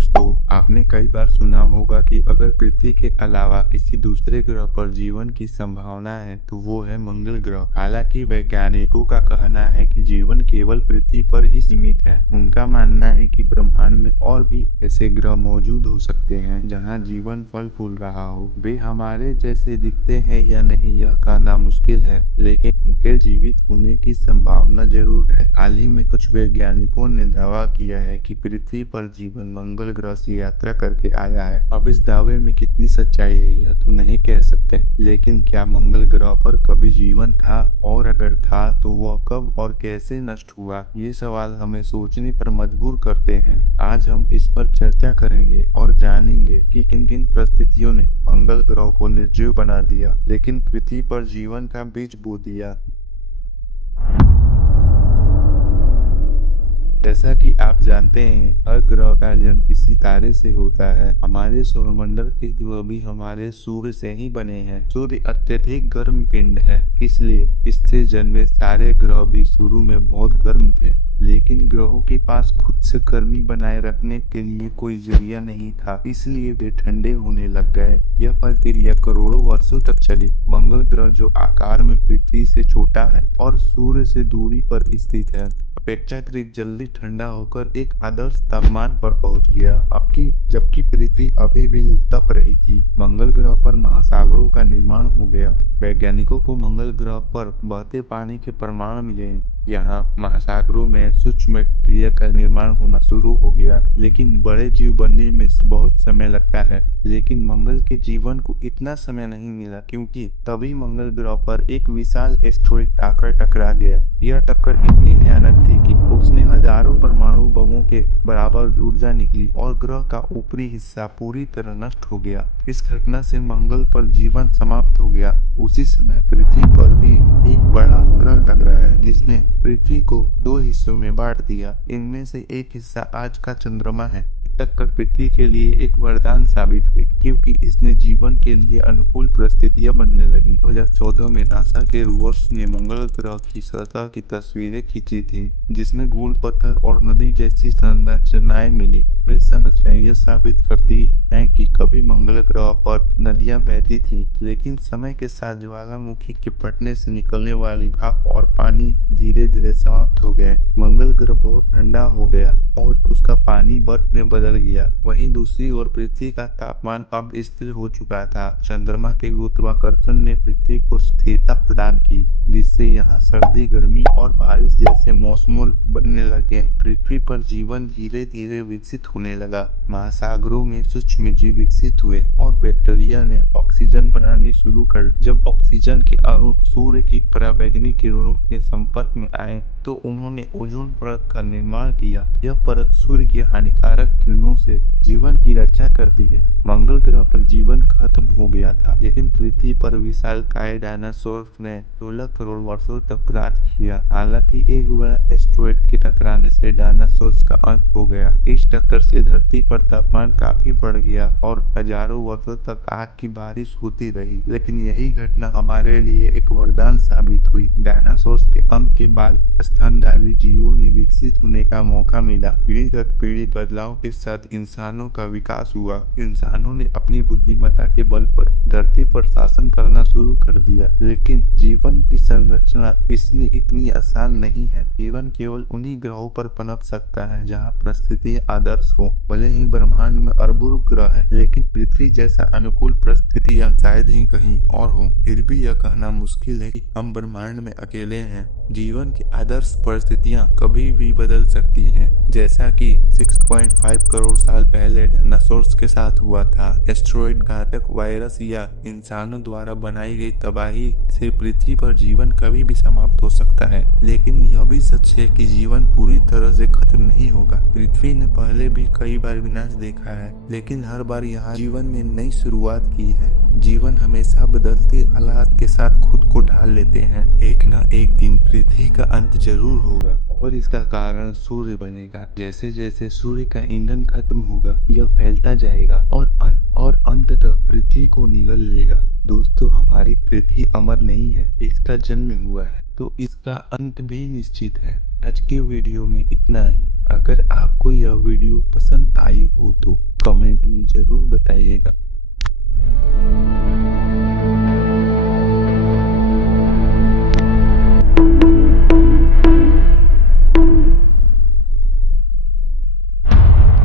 दोस्तों, आपने कई बार सुना होगा कि अगर पृथ्वी के अलावा किसी दूसरे ग्रह पर जीवन की संभावना है तो वो है मंगल ग्रह। हालांकि वैज्ञानिकों का कहना है कि जीवन केवल पृथ्वी पर ही सीमित है। उनका मानना है कि ब्रह्मांड में और भी ऐसे ग्रह मौजूद हो सकते हैं जहां जीवन फल फूल रहा हो। वे हमारे जैसे दिखते हैं या नहीं यह कहना मुश्किल है, लेकिन उनके जीवित होने की संभावना जरूर है। हाल ही में कुछ वैज्ञानिकों ने दावा किया है कि पृथ्वी पर जीवन मंगल ग्रह से यात्रा करके आया है। अब इस दावे में कितनी सच्चाई है यह तो नहीं कह सकते, लेकिन क्या मंगल ग्रह पर कभी जीवन था, और अगर था तो वह कब और कैसे नष्ट हुआ, ये सवाल हमें सोचने पर मजबूर करते हैं। आज हम इस पर चर्चा करेंगे और जानेंगे कि किन किन परिस्थितियों ने मंगल ग्रह को निर्जीव बना दिया लेकिन पृथ्वी पर जीवन का बीज बो दिया। जैसा कि आप जानते हैं, हर ग्रह का जन्म किसी तारे से होता है। हमारे सौरमंडल के ग्रह भी हमारे सूर्य से ही बने हैं। सूर्य अत्यधिक गर्म पिंड है, इसलिए इससे जन्मे सारे ग्रह भी शुरू में बहुत गर्म थे। लेकिन ग्रहों के पास खुद से गर्मी बनाए रखने के लिए कोई जरिया नहीं था, इसलिए वे ठंडे होने लग गए। यह प्रक्रिया करोड़ों वर्षों तक चली। मंगल ग्रह, जो आकार में पृथ्वी से छोटा है और सूर्य से दूरी पर स्थित है, अपेक्षाकृत जल्दी ठंडा होकर एक आदर्श तापमान पर पहुंच गया। जबकि पृथ्वी अभी भी तप रही थी, मंगल ग्रह पर महासागरों का निर्माण हो गया। वैज्ञानिकों को मंगल ग्रह पर बहते पानी के प्रमाण मिले। यहाँ महासागरों में सूक्ष्म क्रिया का निर्माण होना शुरू हो गया, लेकिन बड़े जीव बनने में बहुत समय लगता है। लेकिन मंगल के जीवन को इतना समय नहीं मिला, क्योंकि तभी मंगल ग्रह पर एक विशाल एस्टेरॉयड आकर टकरा गया। यह टक्कर इतनी भयानक थी कि उसमें हजारों परमाणु बमों के बराबर ऊर्जा निकली और ग्रह का ऊपरी हिस्सा पूरी तरह नष्ट हो गया। इस घटना से मंगल पर जीवन समाप्त हो गया। उसी समय पृथ्वी पर भी एक बड़ा ग्रह टकराया, जिसने पृथ्वी को दो हिस्सों में बांट दिया। इनमें से एक हिस्सा आज का चंद्रमा है। टक्कर पृथ्वी के लिए एक वरदान साबित हुई, क्योंकि इसने जीवन के लिए अनुकूल परिस्थितियां बनने लगी। 2014 में नासा के रोवर्स ने मंगल ग्रह की सतह की तस्वीरें खींची थी, जिसमें गोल पत्थर और नदी जैसी संरचनाएं मिली। वे संरचनाएं यह साबित करती हैं कि कभी मंगल ग्रह पर नदियां बहती थी, लेकिन समय के साथ ज्वालामुखी के फटने से निकलने वाली भाप और पानी धीरे धीरे समाप्त हो गए। मंगल ग्रह बहुत ठंडा हो गया और उसका पानी बर्फ में बदल गया। वहीं दूसरी ओर पृथ्वी का तापमान अब स्थिर हो चुका था। चंद्रमा के गुरुत्वाकर्षण ने पृथ्वी को स्थिरता प्रदान की, जिससे यहाँ सर्दी, गर्मी और बारिश जैसे मौसमों बनने लगे। पृथ्वी पर जीवन धीरे धीरे विकसित होने लगा। महासागरों में सूक्ष्म जीव विकसित हुए और बैक्टीरिया ने ऑक्सीजन बनानी शुरू कर। जब ऑक्सीजन के अणु सूर्य की पराबैंगनी किरणों के संपर्क में आए तो उन्होंने ओजोन परत का निर्माण किया। यह परत सूर्य की हानिकारक किरणों से जीवन की रक्षा करती है। मंगल ग्रह पर जीवन खत्म हो गया था, लेकिन पृथ्वी पर विशालकाय डायनासोर ने 16 करोड़ वर्षों तक राज किया। हालांकि एक बड़ा एस्टेरॉयड के टकराने से डायनासोर का अंत हो गया। इस टक्कर से धरती पर तापमान काफी बढ़ गया और हजारों वर्षों तक आग की बारिश होती रही। लेकिन यही घटना हमारे लिए एक वरदान साबित हुई। डायनासोर के अंत के बाद स्तनधारी जीवों ने विकसित होने का मौका मिला। पीढ़ी दर पीढ़ी बदलाव के साथ इंसानों का विकास हुआ। इंसानों ने अपनी बुद्धिमत्ता के बल पर धरती पर शासन करना शुरू कर दिया। लेकिन जीवन की संरचना इसमें इतनी आसान नहीं है। जीवन केवल उन्हीं ग्रहों पर पनप सकता है जहाँ परिस्थितियां आदर्श हो। भले ही ब्रह्मांड में अरबों ग्रह है, लेकिन पृथ्वी जैसा अनुकूल परिस्थितियां शायद ही कहीं और हो। फिर भी यह कहना मुश्किल है कि हम ब्रह्मांड में अकेले हैं। जीवन की आदर्श परिस्थितियां कभी भी बदल सकती हैं, जैसा कि 6.5 करोड़ साल पहले डायनासोर्स के साथ हुआ था। एस्टेरॉयड, घातक वायरस या इंसानों द्वारा बनाई गई तबाही से पृथ्वी पर जीवन कभी भी समाप्त हो सकता है। लेकिन यह भी सच है कि जीवन पूरी तरह से खत्म नहीं होगा। पृथ्वी ने पहले भी कई बार विनाश देखा है, लेकिन हर बार यहाँ जीवन ने नई शुरुआत की है। जीवन हमेशा बदलते हालात के साथ खुद को ढाल लेते हैं। एक न एक दिन पृथ्वी का अंत जरूर होगा, और इसका कारण सूर्य बनेगा। जैसे जैसे सूर्य का ईंधन खत्म होगा, यह फैलता जाएगा और अंततः पृथ्वी को निगल लेगा। दोस्तों, हमारी पृथ्वी अमर नहीं है, इसका जन्म हुआ है तो इसका अंत भी निश्चित है। आज की वीडियो में इतना ही। अगर आपको यह वीडियो पसंद आई हो तो कमेंट में जरूर बताइएगा।